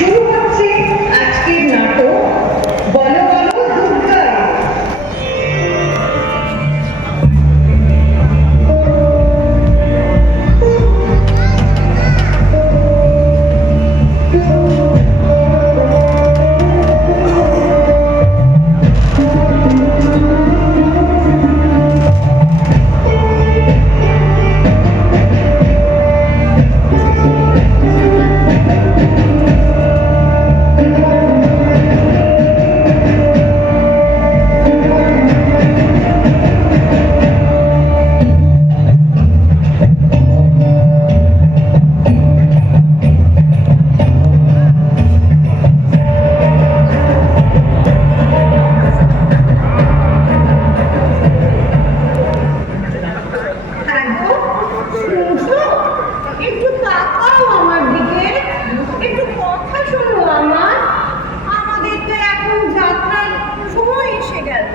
শুরু হচ্ছে আজকের নাটক বলো বলো দুর্গা। একটু তাকাও আমার দিকে, একটু কথা শোনো আমার। আমাদের তো এখন যাত্রার সময় এসে গেল,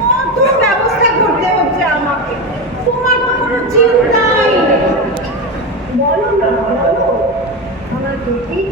কত ব্যবস্থা করতে হচ্ছে আমাকে। তোমার তো কোনো চিন্তাই নেই। বলো না, বলো আমার দেখেই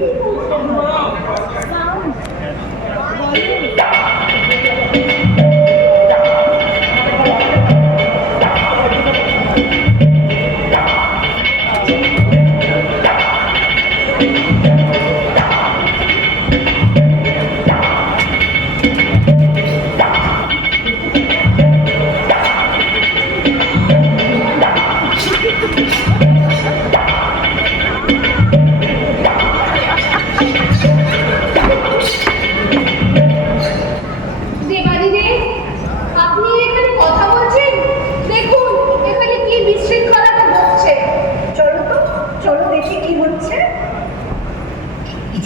কি করতে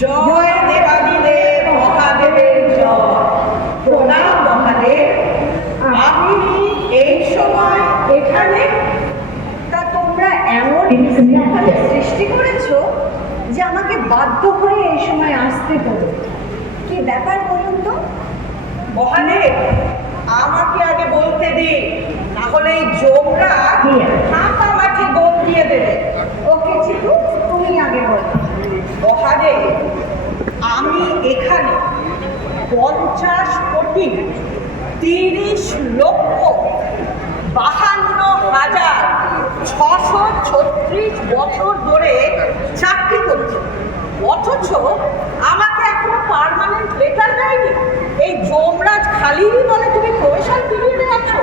জয় দেবাদিদেব মহাদেবের জয়। প্রণাম মহাদেব, আপনি এই সময় এখানে? তা তোমরা এমন সৃষ্টি করেছো যে আমাকে বাধ্য হয়ে এই সময় আসতে হলো। কি ব্যাপার বলুন তো? মহাদেব, আমাকে আগে বলতে দিন, তাহলে এই জোমরা ফাঁকা মাঠে গোল দিয়ে দেবে। ওকে চিকু, তুমি আগে বলো। মহাদেব, আমি এখানে 50,52,636 বছর ধরে চাকরি করছি, অথচ আমাকে এখনো পার্মানেন্ট লেটার দেয়নি। এই যমরাজ খালিই বলে তুমি প্রবেশন পিরিয়ডে আছো।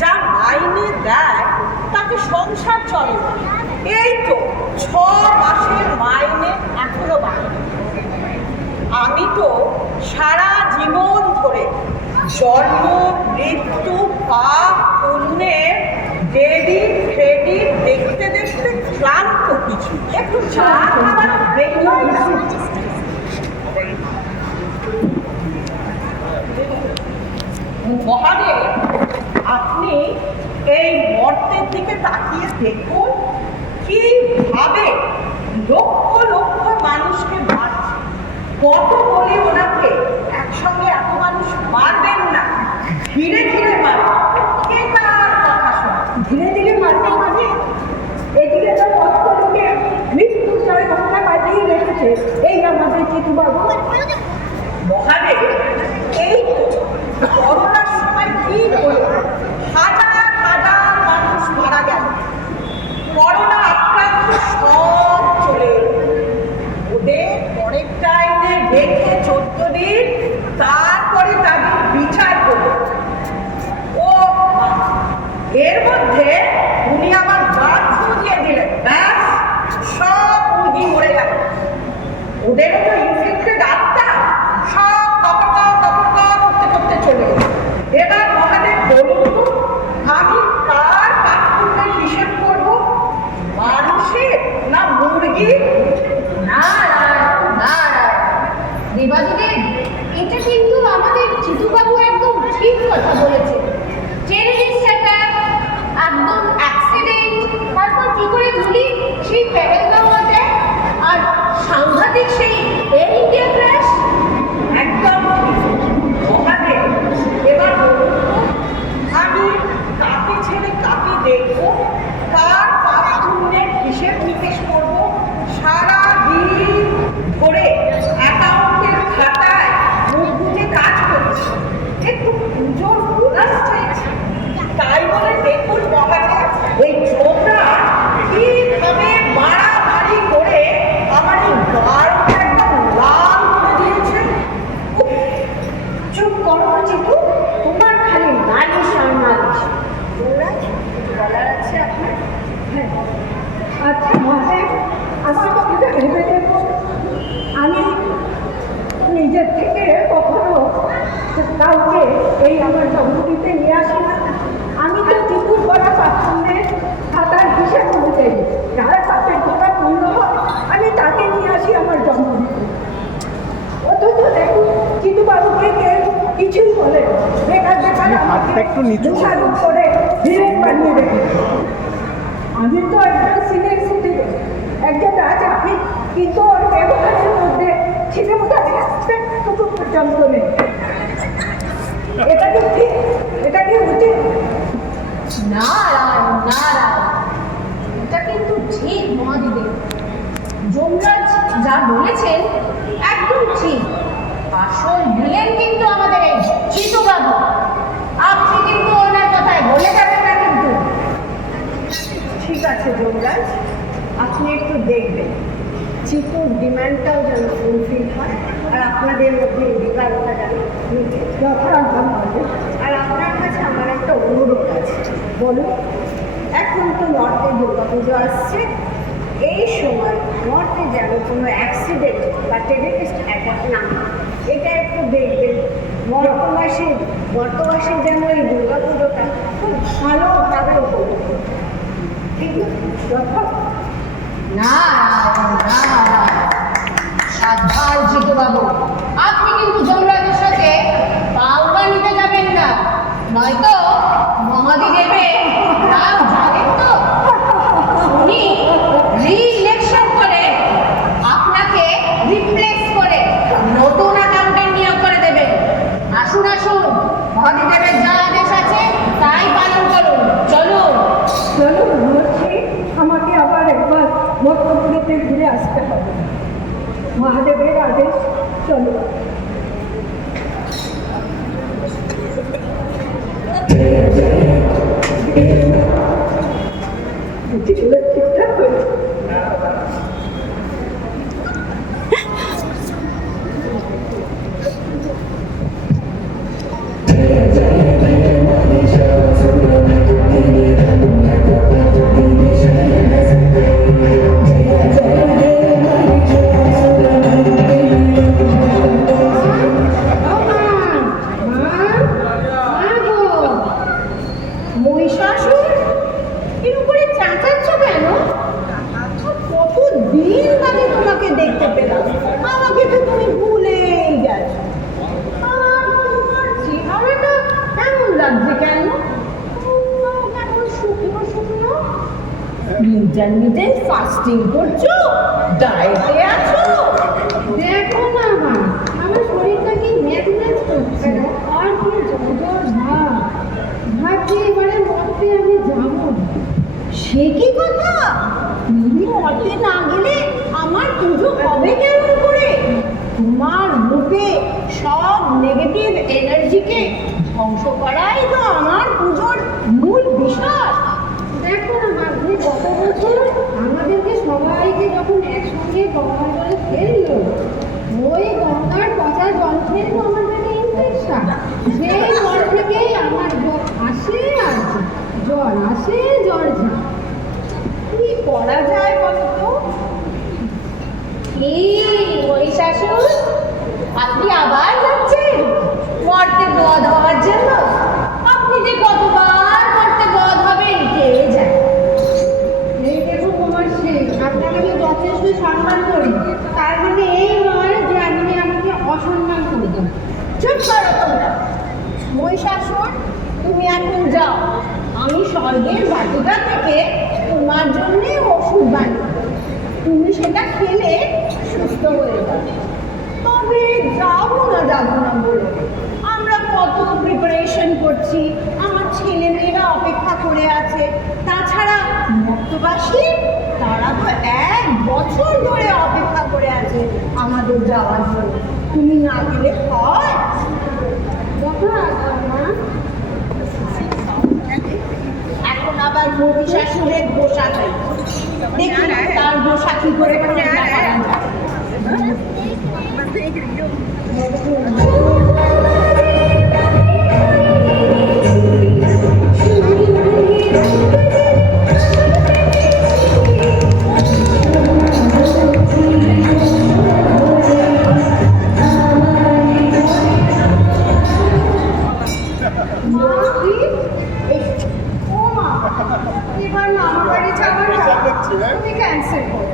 যা মাইনে দেয় তাকে সংসার চলে না। এই তো 6 মাসের মাইনে এখনো বাকি। আমি তো সারা জীবন ধরে জন্ম মৃত্যু পাপ পুণ্যের ডেবিট ক্রেডিট দেখতে দেখতে ক্লান্ত কিছু। একটু চা খাবার দেখলাম না। মহাদেব, আপনি এই মর্তের দিকে তাকিয়ে দেখুন, কিভাবে লক্ষ লক্ষ মানুষকে মারছে। কত বলি ওনাকে একসঙ্গে এত মানুষ মারবেন না, ধীরে ধীরে মারবেন। কে তার কথা শোনে? ধীরে ধীরে মারতে মানে এদিকে তো কত লোকে মৃত্যু স্তরে ঘটনা বাজিয়ে রেখেছে। এই আমাদের চিকু বাবু। মহাদেব, এই করোনার সময় কি হলো? হাজার হাজার মানুষ মারা গেল। করোনা আক্রান্ত সব চলে এলো। ওদের পরের টাইমে রেখে 14 দিন, তারপরে তাদের বিচার করবে। ও এর মধ্যে উনি আমার বাধ্য দিয়ে দিলেন, ব্যাস সব মুরগি মরে গেল। ওদেরও তো ইনফেক্টেড আত্মা, সব করতে করতে চলে গেল। এবার মহাদেব বলুন তো, আমি কার পাপপুণ্যের হিসেব করবো? মানুষের না মুরগি? দেবাদিদেব, এটা কিন্তু আমাদের চিতুবাবু একদম ঠিক কথা বলেছে। টেররিস্ট অ্যাটাক, একদম অ্যাক্সিডেন্ট, তারপর কি করে ভুলি সেই পেহেলগাঁও অ্যাটাক, আর সাংঘাতিক সেই এয়ার ইন্ডিয়া ক্র্যাশ। একদম মহাদেব, এবার বলুন তো, আমি কাকে ছেড়ে কাকে দেখবো? কার পাপ পুণ্যের হিসেব নিকেশ করবো? সারা দিন ধরে বাবুকে কেউ কিছুই বলে না। বেকার বেকার আমাকে দোষারোপ করে ভিলেন বানিয়ে রেখেছে। আমি তো একটা সিনিয়র সিটিজেন, একজন রাজা, কিন্তু ওর ব্যবহারের মধ্যে ছেলে মোটা রেসপেক্টটুকু পর্যন্ত নেই। এটা কি ঠিক? এটা কি উচিত? নারায়ণ নারায়ণ, এটা কিন্তু ঠিক মহাদিদেব। যমরাজ যা বলেছেন একদম ঠিক। আসল ভিলেন কিন্তু আমাদের এই চিতুবাবু। আপনি কিন্তু ওনার কথায় বলে যাবেন না কিন্তু। ঠিক আছে যমরাজ, আপনি একটু দেখবেন চিকুর ডিমান্ডটাও যেন ফুলফিল হয়, আর আপনাদের মধ্যে অধিকারটা যেন যথাযথ হবে। আর আপনার কাছে আমার একটা অনুরোধ আছে। বলুন, এখন তো নর্থে দুর্গাপুজো আসছে, এই সময় নর্থে যেন কোনো অ্যাক্সিডেন্ট বা টেররিস্ট অ্যাটাক না হয়, এটা একটু দেখবেন। বর্তমাসে যেন এই দুর্গাপুজোটা খুব ভালোভাবে উপভোগ করবে। ঠিক আছে? যথাযথ। নারায়ণ নারায়ণ, সাবধান চিতুবাবু, আপনি কিন্তু যমরাজের সাথে পাওয়া নিতে যাবেন না, নয়তো মহাদিদেবের নাম জানেন তো, উনি রি-ইলেকশন করে আপনাকে রিপ্লেস করে নতুন অ্যাকাউন্টেন্ট নিয়োগ করে দেবেন। আসুন আসুন, মহাদিদেবের যা আদেশ আছে তাই পালন করুন। চলুন চলুন, বলছি আমাকে আবার একবার মধ্যপুরীতে ঘুরে আসতে হবে। মহাদেবের আদেশ, চলো। ঠিকঠাক হয়েছে। মহিষাসুর, এর উপরে চাচাচ্ছ কেন? কতদিন বাদে তোমাকে দেখতে পেলাম, আমাকে তো তুমি ভুলেই গেছো। আর তোমার চেহারাটা কেমন লাগছে কেন? কেমন শুকনো শুকনো। ইন্টারমিডিয়েট ফাস্টিং করছো, ডায়েটে আছো? দেখো না মা, আমার শরীরটা কি ম্যাচ করছে, আর কি জ্বর ভাব। ভাবছি এবারে মরতে আমি যাবো। সে কি কথা? তুমি মরতে না গেলে আমার পুজো হবে কেমন করে? তোমার মুখে সব নেগেটিভ এনার্জিকে ধ্বংস করাই তো আমার পুজোর মূল বিষয়। দেখো না মাঝে গত বছর আমাদেরকে সবাইকে যখন একসঙ্গে গঙ্গার জলে ফেললো, ওই গঙ্গার পচা জল খেয়ে তো আমার পেটে ইনফেকশন। সেই জল থেকেই আমার জ্বর আসে আর যায়, জ্বর আসে জ্বর যায়। কি করা যায় বলো তো? কি মহিষাসুর, আপনি আবার যাচ্ছেন মর্তে বধ হওয়ার জন্য? আপনি যে কতবার মর্তে বধ হবেন কে জানে। এই দেখুন তোমার শেষ, আপনাকে আমি যথেষ্ট সম্মান করি, তার মানে এই নয় যে আপনি আমাকে অসম্মান করবেন। চুপ করো তোমরা। মহিষাসুর, তুমি এখন যাও, আমি স্বর্গের বাটিকা থেকে তোমার জন্য ওষুধ বানিয়ে দেব। তুমি সেটা খেলে সুস্থ হয়ে যাবে। তবে যাবো না বলো, আমরা কত প্রিপারেশন করছি, আমার ছেলে মেয়েরা অপেক্ষা করে আছে। তাছাড়া ভক্তবাসী, তারা তো 1 বছর ধরে অপেক্ষা করে আছে আমাদের যাওয়ার জন্য। তুমি না গেলে হয়? এখন আবার মহিষাসুরের পোশাক, দেখি তার পোশাক কি করে দেখা যায়। এবার মামা বাড়ি যাওয়ার তুমি ক্যান্সেল করো।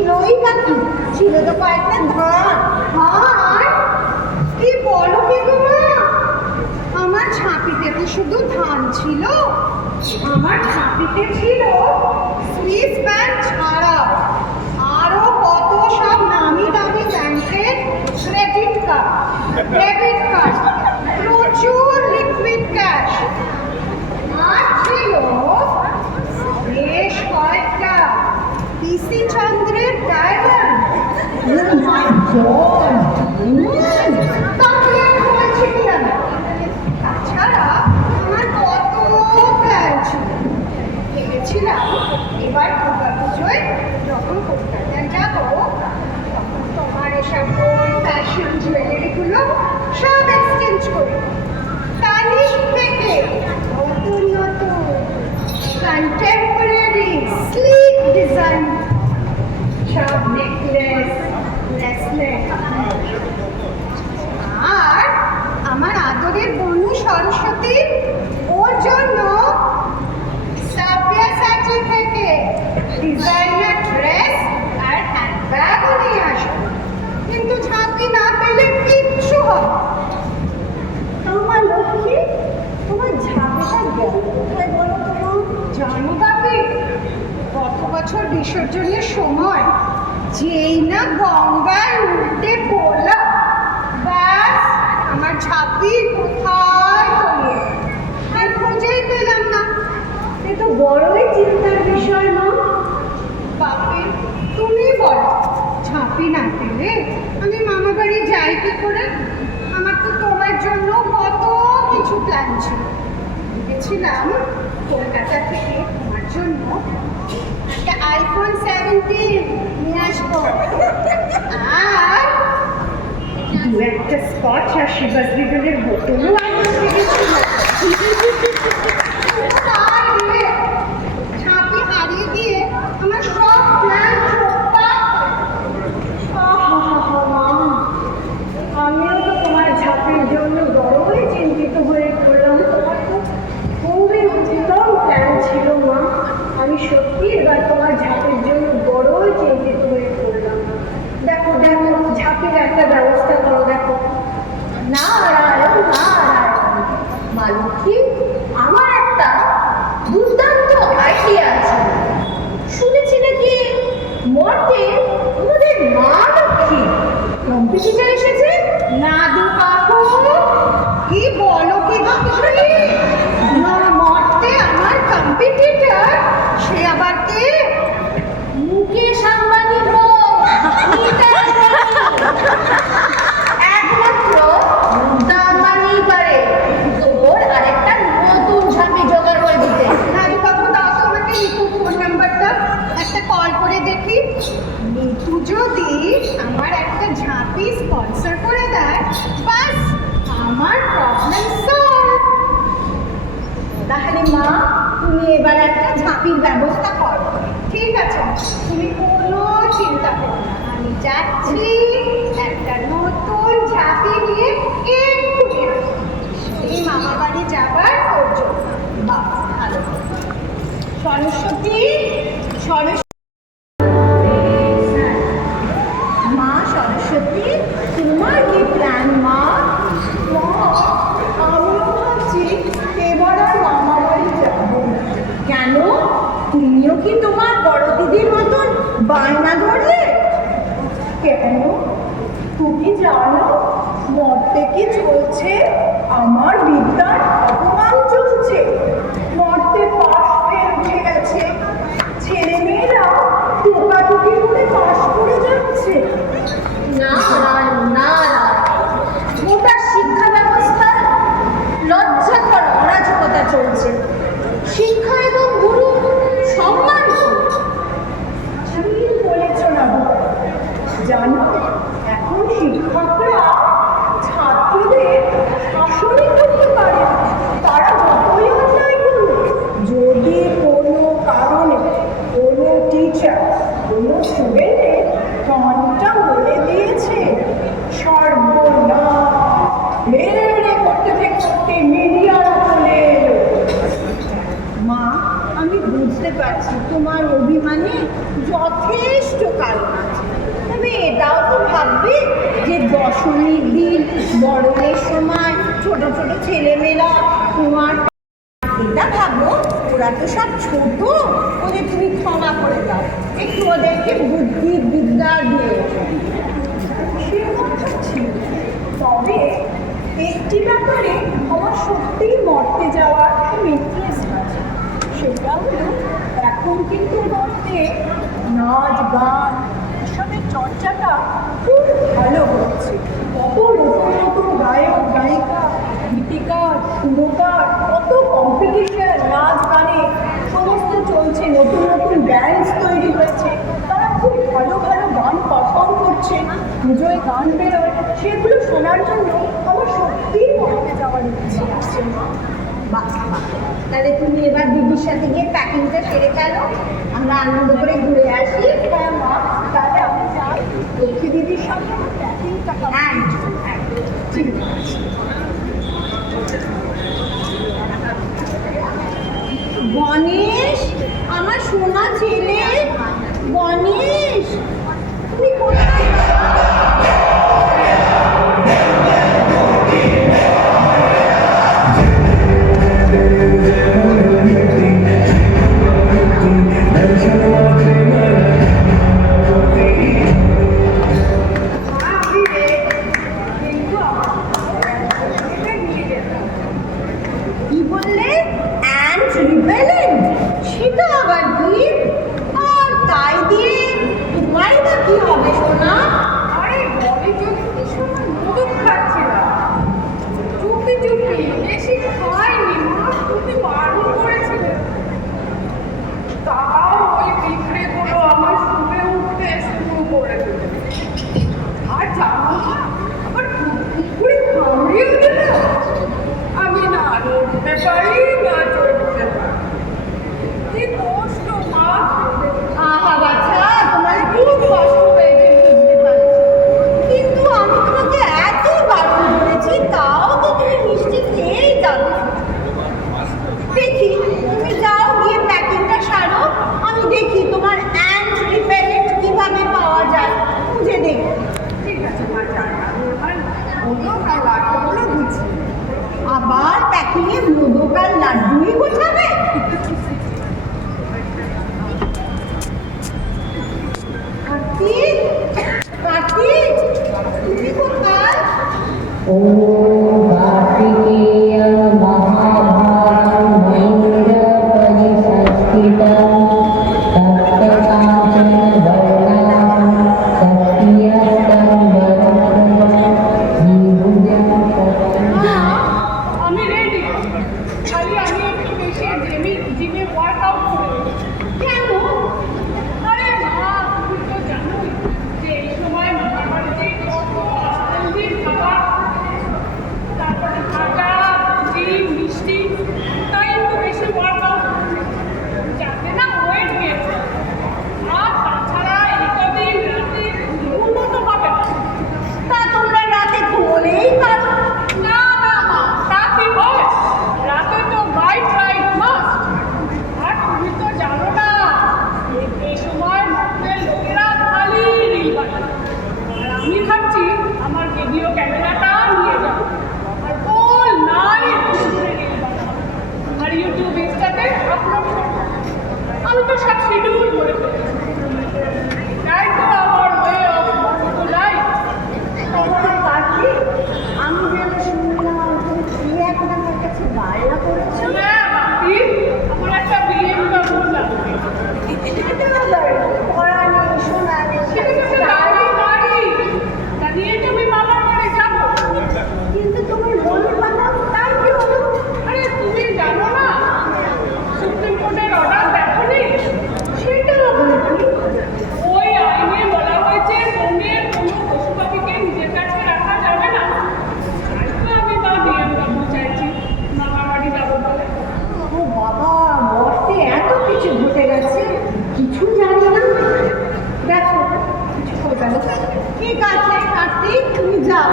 ছিলই বা কি, ছিল তো কয়েকটা ধান। আর কি বলো কি গো মা? আমার ঝাঁপিতে কি শুধু ধান ছিল? আমার ঝাঁপিতে ছিল সুইস ব্যাংক ছাড়াও আরো কত সব নামি দামি ব্যাংকের ক্রেডিট কার্ড, ডেবিট কার্ড, প্রচুর লিকুইড ক্যাশ। আর ছিল বেশ কয়েকটা পিসি চন্দ্রের ডায়মন্ড। তাহলে আমি বলছি কি আমি? তাছাড়া আমার কত প্ল্যান ছিল। ভেবেছিলাম এবার দুর্গা পুজোয় যখন কলকাতায় যাবো তখন তোমার এসব ওল্ড ফ্যাশন জুয়েলারিগুলো সব এক্সচেঞ্জ করে তানিশ থেকে নতুন নতুন কন্টেম্পোরারি স্লিক ডিজাইন সব নেকলেস, ব্রেসলেট। আর আমার আদরের বনু সরস্বতী ওর জন্য সাব্যাসাচি থেকে ডিজাইনার ড্রেস আর হ্যান্ডব্যাগও নিয়ে আসবো। কিন্তু ঝাঁপি না পেলে কিচ্ছু হবে। আমার লক্ষ্মী, তোমার ঝাঁপিটা গেল কোথায় বলো তো মা? জানো বাপি, গত বছর বিসর্জনের সময় যেই না গঙ্গায় উল্টে পড়লাম, ব্যাস আমার ঝাঁপি কোথায় তলিয়ে গেল। আর খুঁজেই পেলাম না। এ তো বড়ই চিন্তার বিষয় মা। বাপি তুমি বলো, ঝাঁপি না পেলে আমি মামা বাড়ি যাই কি করে? আমার তো তোমার জন্য কত কিছু প্ল্যান ছিল। ভেবেছিলাম কলকাতা থেকে তোমার জন্য একটা আইফোন 17 নিয়ে আসবো, আর দু একটা স্কচ আর শিবাস রিগেলের বোতলও আনতে পেরেছিলাম। তার দিয়ে ঝাঁপি হারিয়ে দিয়ে আমার সব প্ল্যান মা, আমিও তো তোমার ঝাঁপির জন্য বড়ই চিন্তিত হয়ে পড়লাম। তোমার তো খুবই উত্তম প্ল্যান ছিল মা। আমি সত্যি এবার তোমার ঝাঁপির জন্য বড়ই চিন্তিত হয়ে পড়লাম। দেখো দেখো, ঝাঁপির একটা ব্যবস্থা করো। দেখো, নারায়ণ নারায়ণ। মা লক্ষ্মী, আমার একটা দুর্দান্ত আইডিয়া আছে। শুনেছি নাকি মর্তে আমাদের মা লক্ষ্মী কম্পিটিশন এসেছে। নাদু কাকু, কি বলো কি গো তুমি? না মরতে আমার কম্পিটিটর, সে আবার কে? মুকেশ আম্বানি ব্রো, একমাত্র মুক্তা আম্বানি পারে তোর আরেকটা নতুন ঝাঁপি জোগাড় করে দিতে। নাদু কাকু দাও তো আমাকে নিতুর ফোন নাম্বারটা, একটা কল করে দেখি। নিতু যদি আমার একটা ঝাঁপি স্পন্সর করে দেয়, বাস আমার প্রবলেম সলভ। তাহলে মা, তুমি এবার একটা ঝাঁপির ব্যবস্থা করো। ঠিক আছে, তুমি কোনো চিন্তা করো না, আমি যাচ্ছি একটা নতুন ঝাঁপি নিয়ে একটু বেরোবো। এই মামা বাড়ি যাবার তোর জন্য। বাহ, ভালো। সরস্বতী, সরস্বতী, মা সরস্বতী, তোমার কি প্ল্যান মা? আমিও ভাবছি এবার আর মামা বাড়ি যাবো না। কেন? তুমিও কি তোমার বড় দিদির মতন বায়না ধরলে? কেন? তুমি জানো মর্তে কি চলছে? আমার বিদ্যার অপমান চলছে। মর্তে পাশ হয়ে উঠে গেছে, ছেলে মেয়েরা টোকাটুকি করে পাশ করে যাচ্ছে। নারায়ণ নারায়ণ, গোটা শিক্ষা ব্যবস্থার লজ্জাকর অরাজকতা চলছে। শিক্ষা এবং গুরু সম্মান ঠিক বলেছ না গো। জানো, এখন শিক্ষকরা ছাত্রদের শাসনই করতে পারে না। তারা যতই অন্যায় করুক, যদি কোনো কারণে কোনো টিচার কোনো স্টুডেন্টের ঘন্টা বলে দিয়েছে, সর্বনাশ, মেরে করতে করতে মিডিয়ারা চলে এলো। মা, আমি বুঝতে পারছি তোমার অভিমানে যথেষ্ট কারণ দশমীর দিন বড়দের সময় ছোট ছোট ছেলেমেয়েরা তোমার এটা ভাবো, ওরা তো সব ছোট, ওদের তুমি ক্ষমা করে দাও, একটু ওদেরকে বুদ্ধি বিদ্যা দিয়ে। সে কথা ছিল, তবে একটি ব্যাপারে আমার সত্যিই মরতে যাওয়ার খুব ইন্টারেস্ট আছে। সেটা হলো এখন কিন্তু মরতে নাচ গান এসবের চর্চাটা খুব ভালো হচ্ছে। কত নতুন নতুন গায়ক গায়িকা গীতিকার সুরকার, কত কম্পিটিশন নাচ গানে সমস্ত চলছে, নতুন নতুন ড্যান্স তৈরি হয়েছে, তারা খুব ভালো ভালো গান পারফর্ম করছে, পুজোয় গান বেরোয়, সেগুলো শোনার জন্য আমার সত্যিই মরতে যাওয়ার ইচ্ছে আছে। বাহ বাহ, তাহলে তুমি এবার দিদির সাথে গিয়ে প্যাকিংটা সেরে ফেলো, আমরা আনন্দ করে ঘুরে আসি। হ্যাঁ মা, তাহলে আমি যাই, লক্ষ্মী দিদির সঙ্গে প্যাকিংটা ঠিক আছে। গণেশ, আমার সোনা ছেলে গণেশ, তুমি কোথায়? কি বললে? অ্যান্ট রিবেলেন্ট? সেটা আবার কি? আর তাই দিয়ে তোমারই বা কি হবে সোনা? আরে বলে যদি সময় মধুক খাচ্ছিলাম, চুপি চুপি, বেশি খাইনি মা, তুমি বারণ করেছিলে। তাও ওই পিঁপড়েগুলো আমার শুনে উঠতে শুরু করে দিল। আর জানো মা, আবার পুকুরে কামড়িয়েও দিল। আমি না নড়তে পারি না চড়তে পারি, কি কষ্ট মা। আহা বাচ্চা, তোমার খুব কষ্ট হয়েছে বুঝতে পারছি, কিন্তু আমি তোমাকে এত বারণ করেছি, তাও তো তুমি মিষ্টি খেয়েই যাবে। দেখি তুমি যাও, গিয়ে প্যাকিংটা সারো, আমি দেখি তোমার অ্যান্ট রিপেলেন্ট কিভাবে পাওয়া যায়, খুঁজে দেখি। ঠিক আছে মা, জানা আমার ওগুলো আর লাঠগুলো বুঝি। আবার প্যাকিংয়ে মোদক আর লাড্ডুই গোছাবে? কার্তিক, কার্তিক, তুমি কোথায়? ॐ कार्तिकेय महाभारतमयूरपरिसंस्थितं तप्तकाञ्चन वर्णां सत्यस्तं वरदं द्विभुजं शतं। আমি রেডি, খালি আমি একটু বেশি জিমে ওয়ার্কআউট করে নেব। কেন? আরে মা, তুমি তো জানোই যে এই সময় মামার বাড়িতে কত হেলদি খাবার, তারপরে ভাজা ডিম মিষ্টি, তাই একটু বেশি ওয়ার্কআউট যাতে না ওয়েট গেন। আর তাছাড়া এই কদিন রাতে ঘুমও তো হবে না। তা তোমরা রাতে ঘুমোলেই পারো। না না মা, তা কি হয়? রাতে তো হোয়াইট লাইট মাস্ট। আর তুমি তো জানো না, এই সময় মধ্যে লোকেরা খালি রিল বানায়। আর আমি ভাবছি আমার ভিডিও ক্যামেরাটা নিয়ে যাবো আর ফুল নাইট ঘুরে রিল বানাবো আর ইউটিউব ইনস্টাতে আপলোড করবো। আমি তো সব শিডিউল করে ফেলেছি, তাই তো আমার ওয়ে অফ লাইফ। তোমার কার্তিক, আমি যেন শুনলাম তুমি কি এখন আমার কাছে বায়না করেছো? হ্যাঁ বাপি, আমার একটা BMW লাগবে। এটা আবার পড়া নেই, শোনা নেই, কিন্তু তো গাড়ি গাড়ি তা নিয়ে তুমি মামার বাড়ি যাবো। কিন্তু তুমি মনে বানাও, তাই কি হলো? আরে তুমি জানো না, সুপ্রিম কোর্টের অর্ডার দেখোনি? সেটা হবে কি? ওই আইনে বলা হয়েছে বনের কোনো পশু পাখিকে নিজের কাছে রাখা যাবে না। তাই তো আমি বা BMW চাইছি মামার বাড়ি যাবো বলে। ও বাবা, মর্তে এত কিছু ঘটে গেছে, কিছু জানি না। দেখো কিছু হয়ে গেল। ঠিক আছে কার্তিক, তুমি যাও,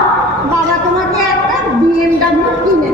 বাবা তোমাকে একটা BMW কিনে